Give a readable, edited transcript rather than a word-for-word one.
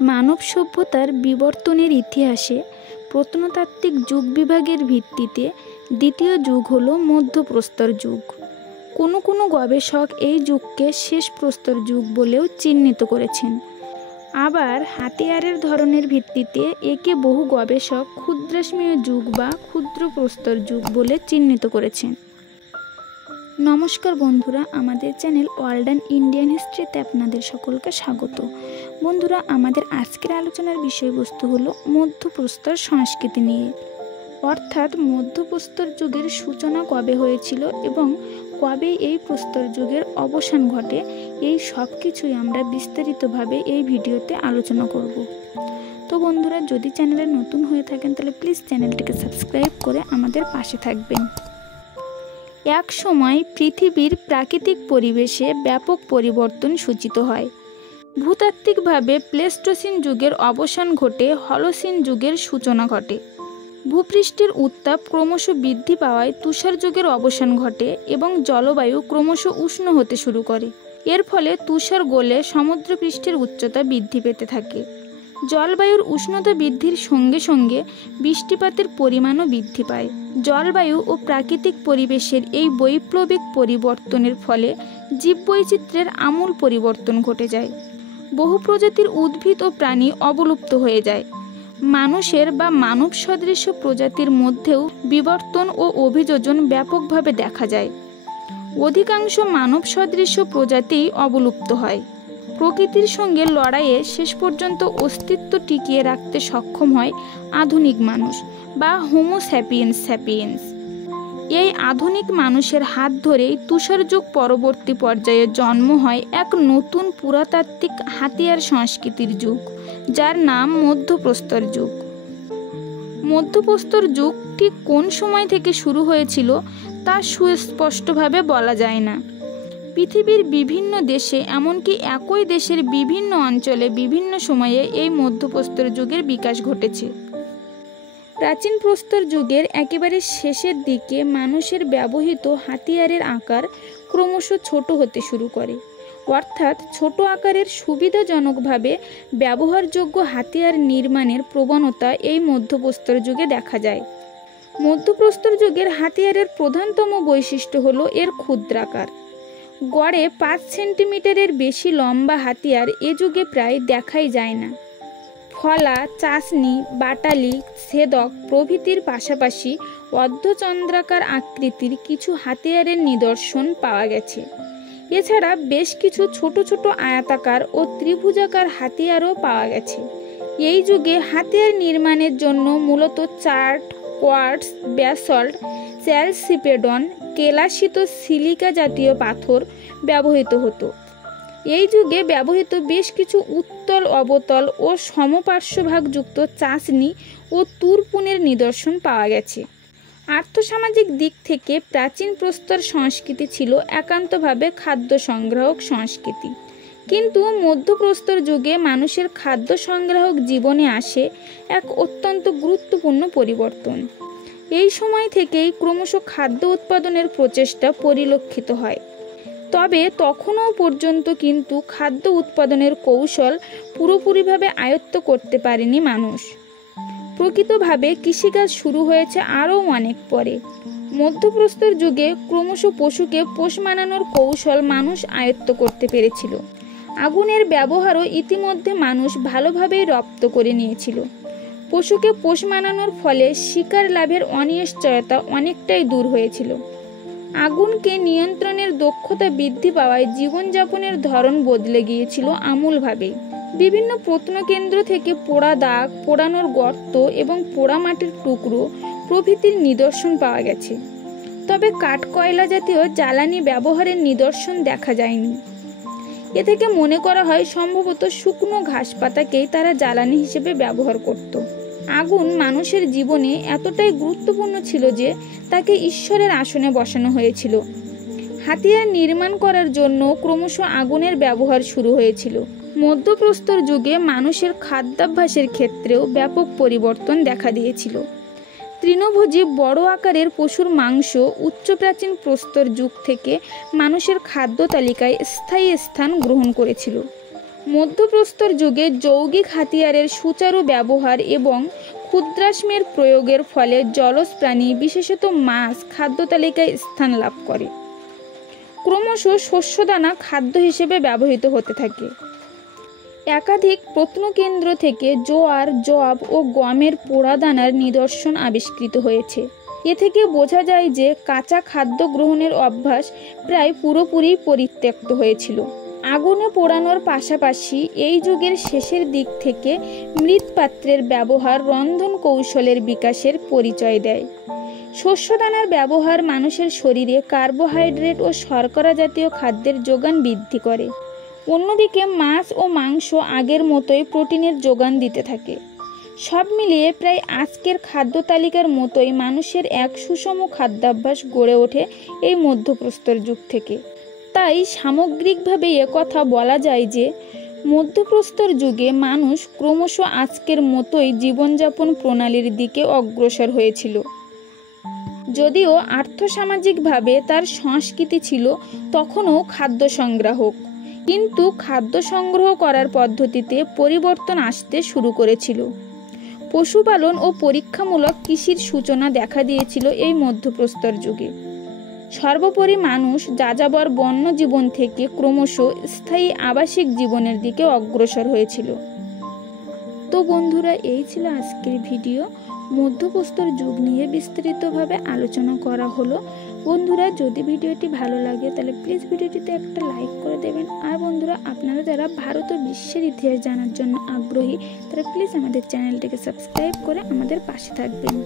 মানব সভ্যতার বিবর্তনের ইতিহাসে প্রত্নতাত্ত্বিক যুগ বিভাগের ভিত্তিতে দ্বিতীয় যুগ হল মধ্যপ্রস্তর যুগ। কোনো গবেষক এই যুগকে শেষ প্রস্তর যুগ বলেও চিহ্নিত করেছেন। আবার হাতিয়ারের ধরনের ভিত্তিতে একে বহু গবেষক ক্ষুদ্রাশ্মীয় যুগ বা ক্ষুদ্র প্রস্তর যুগ বলে চিহ্নিত করেছেন। নমস্কার বন্ধুরা, আমাদের চ্যানেল ওয়ার্ল্ড অ্যান্ড ইন্ডিয়ান হিস্ট্রিতে আপনাদের সকলকে স্বাগত। বন্ধুরা, আমাদের আজকের আলোচনার বিষয়বস্তু হলো মধ্যপ্রস্তর সংস্কৃতি নিয়ে, অর্থাৎ মধ্যপ্রস্তর যুগের সূচনা কবে হয়েছিল এবং কবে এই প্রস্তর যুগের অবসান ঘটে, এই সব কিছুই আমরা বিস্তারিতভাবে এই ভিডিওতে আলোচনা করব। তো বন্ধুরা, যদি চ্যানেলে নতুন হয়ে থাকেন তাহলে প্লিজ চ্যানেলটিকে সাবস্ক্রাইব করে আমাদের পাশে থাকবেন। এক সময় পৃথিবীর প্রাকৃতিক পরিবেশে ব্যাপক পরিবর্তন সূচিত হয়। ভূতাত্ত্বিকভাবে প্লেস্টোসিন যুগের অবসান ঘটে হলোসিন যুগের সূচনা ঘটে। ভূপৃষ্ঠের উত্তাপ ক্রমশ বৃদ্ধি পাওয়ায় তুষার যুগের অবসান ঘটে এবং জলবায়ু ক্রমশ উষ্ণ হতে শুরু করে। এর ফলে তুষার গলে সমুদ্রপৃষ্ঠের উচ্চতা বৃদ্ধি পেতে থাকে। জলবায়ুর উষ্ণতা বৃদ্ধির সঙ্গে সঙ্গে বৃষ্টিপাতের পরিমাণও বৃদ্ধি পায়। জলবায়ু ও প্রাকৃতিক পরিবেশের এই বৈপ্লবিক পরিবর্তনের ফলে জীববৈচিত্র্যের আমূল পরিবর্তন ঘটে যায়। বহু প্রজাতির উদ্ভিদ ও প্রাণী অবলুপ্ত হয়ে যায়। মানুষের বা মানব সদৃশ প্রজাতির মধ্যেও বিবর্তন ও অভিযোজন ব্যাপকভাবে দেখা যায়। অধিকাংশ মানব সদৃশ প্রজাতিই অবলুপ্ত হয়। প্রকৃতির সঙ্গে লড়াইয়ে শেষ পর্যন্ত অস্তিত্ব টিকিয়ে রাখতে সক্ষম হয় আধুনিক মানুষ বা হোমো স্যাপিয়েন্স। এই আধুনিক মানুষের হাত ধরেই তুষার যুগ পরবর্তী পর্যায়ে জন্ম হয় এক নতুন পুরাতাত্ত্বিক হাতিয়ার সংস্কৃতির যুগ, যার নাম মধ্যপ্রস্তর যুগ। মধ্যপ্রস্তর যুগ ঠিক কোন সময় থেকে শুরু হয়েছিল তা সুস্পষ্টভাবে বলা যায় না। পৃথিবীর বিভিন্ন দেশে, এমনকি একই দেশের বিভিন্ন অঞ্চলে বিভিন্ন সময়ে এই মধ্যপ্রস্তর যুগের বিকাশ ঘটেছে। প্রাচীন প্রস্তর যুগের একেবারে শেষের দিকে মানুষের ব্যবহৃত হাতিয়ারের আকার ক্রমশ ছোট হতে শুরু করে, অর্থাৎ ছোট আকারের সুবিধাজনকভাবে ব্যবহারযোগ্য হাতিয়ার নির্মাণের প্রবণতা এই মধ্যপ্রস্তর যুগে দেখা যায়। মধ্যপ্রস্তর যুগের হাতিয়ারের প্রধানতম বৈশিষ্ট্য হলো এর ক্ষুদ্রাকার। গড়ে 5 সেন্টিমিটারের বেশি লম্বা হাতিয়ার এ যুগে প্রায় দেখাই যায় না। ফলা, চাশনি, বাটালি, ছেদক প্রভৃতির পাশাপাশি অর্ধচন্দ্রাকার আকৃতির কিছু হাতিয়ারের নিদর্শন পাওয়া গেছে। এছাড়া বেশ কিছু ছোট ছোট আয়তাকার ও ত্রিভুজাকার হাতিয়ারও পাওয়া গেছে। এই যুগে হাতিয়ার নির্মাণের জন্য মূলত চার্ট, কোয়ার্টজ, ব্যাসল্ট, চ্যালসিপেডন, কেলাসিত সিলিকা জাতীয় পাথর ব্যবহৃত হতো। এই যুগে ব্যবহৃত বেশ কিছু উত্তল, অবতল ও সমপার্শ্বভাগযুক্ত চাশনি ও তুরপুনের নিদর্শন পাওয়া গেছে। আর্থসামাজিক দিক থেকে প্রাচীন প্রস্তর সংস্কৃতি ছিল একান্তভাবে খাদ্য সংগ্রাহক সংস্কৃতি, কিন্তু মধ্যপ্রস্তর যুগে মানুষের খাদ্য সংগ্রাহক জীবনে আসে এক অত্যন্ত গুরুত্বপূর্ণ পরিবর্তন। এই সময় থেকেই ক্রমশ খাদ্য উৎপাদনের প্রচেষ্টা পরিলক্ষিত হয়। তবে তখনও পর্যন্ত কিন্তু খাদ্য উৎপাদনের কৌশল পুরোপুরিভাবে আয়ত্ত করতে পারেনি মানুষ। প্রকৃতভাবে কৃষিকাজ শুরু হয়েছে আরও অনেক পরে। মধ্যপ্রস্তর যুগে ক্রমশ পশুকে পোষ মানানোর কৌশল মানুষ আয়ত্ত করতে পেরেছিল। আগুনের ব্যবহারও ইতিমধ্যে মানুষ ভালোভাবেই রপ্ত করে নিয়েছিল। পশুকে পোষ মানানোর ফলে শিকার লাভের অনিশ্চয়তা অনেকটাই দূর হয়েছিল। আগুনকে নিয়ন্ত্রণের দক্ষতা বৃদ্ধি পাওয়ায় জীবনযাপনের ধরন বদলে গিয়েছিল আমূলভাবেই। বিভিন্ন প্রত্নকেন্দ্র থেকে পোড়া দাগ, পোড়ানোর গর্ত এবং পোড়া মাটির টুকরো প্রভৃতির নিদর্শন পাওয়া গেছে। তবে কাঠ, কয়লা জাতীয় জ্বালানি ব্যবহারের নিদর্শন দেখা যায়নি। এ থেকে মনে করা হয় সম্ভবত শুকনো ঘাস পাতাকেই তারা জ্বালানি হিসেবে ব্যবহার করত। আগুন মানুষের জীবনে এতটাই গুরুত্বপূর্ণ ছিল যে তাকে ঈশ্বরের আসনে বসানো হয়েছিল। হাতিয়ার নির্মাণ করার জন্য ক্রমশ আগুনের ব্যবহার শুরু হয়েছিল। মধ্যপ্রস্তর যুগে মানুষের খাদ্যাভ্যাসের ক্ষেত্রেও ব্যাপক পরিবর্তন দেখা দিয়েছিল। তৃণভোজী বড় আকারের পশুর মাংস উচ্চ প্রাচীন প্রস্তর যুগ থেকে মানুষের খাদ্য তালিকায় স্থায়ী স্থান গ্রহণ করেছিল। মধ্যপ্রস্তর যুগে যৌগিক হাতিয়ারের সুচারু ব্যবহার এবং ক্ষুদ্রাস্ত্রের প্রয়োগের ফলে জলজ প্রাণী বিশেষত মাছ খাদ্য তালিকায় স্থান লাভ করে। ক্রমশ শস্যদানা খাদ্য হিসেবে ব্যবহৃত হতে থাকে। একাধিক প্রত্নকেন্দ্র থেকে জোয়ার, যব ও গমের পোড়া দানার নিদর্শন আবিষ্কৃত হয়েছে। এ থেকে বোঝা যায় যে কাঁচা খাদ্য গ্রহণের অভ্যাস প্রায় পুরোপুরি পরিত্যক্ত হয়েছিল। আগুনে পোড়ানোর পাশাপাশি এই যুগের শেষের দিক থেকে মৃৎপাত্রের ব্যবহার রন্ধন কৌশলের বিকাশের পরিচয় দেয়। শস্যদানার ব্যবহার মানুষের শরীরে কার্বোহাইড্রেট ও শর্করা জাতীয় খাদ্যের যোগান বৃদ্ধি করে। অন্যদিকে মাছ ও মাংস আগের মতোই প্রোটিনের যোগান দিতে থাকে। সব মিলিয়ে প্রায় আজকের খাদ্য তালিকার মতোই মানুষের এক সুষম খাদ্যাভ্যাস গড়ে ওঠে এই মধ্যপ্রস্তর যুগ থেকে। তাই সামগ্রিকভাবে একথা বলা যায় যে মধ্যপ্রস্তর যুগে মানুষ ক্রমশ আজকের মতোই জীবনযাপন প্রণালীর দিকে অগ্রসর হয়েছিল। যদিও আর্থসামাজিকভাবে তার সংস্কৃতি ছিল তখনও খাদ্য সংগ্রাহক, কিন্তু খাদ্য সংগ্রহ করার পদ্ধতিতে পরিবর্তন আসতে শুরু করেছিল। পশুপালন ও পরীক্ষামূলক কৃষির সূচনা দেখা দিয়েছিল এই মধ্যপ্রস্তর যুগে। সর্বোপরি মানুষ যাযাবর বন্য জীবন থেকে ক্রমশ স্থায়ী আবাসিক জীবনের দিকে অগ্রসর হয়েছিল। তো বন্ধুরা, এই ছিল আজকের ভিডিও। মধ্যপ্রস্তর যুগ নিয়ে বিস্তারিতভাবে আলোচনা করা হলো। বন্ধুরা, যদি ভিডিওটি ভালো লাগে তাহলে প্লিজ ভিডিওটিতে একটা লাইক করে দেবেন। আর বন্ধুরা, আপনারা যারা ভারত ও বিশ্বের ইতিহাস জানার জন্য আগ্রহী তারা প্লিজ আমাদের চ্যানেলটিকে সাবস্ক্রাইব করে আমাদের পাশে থাকবেন।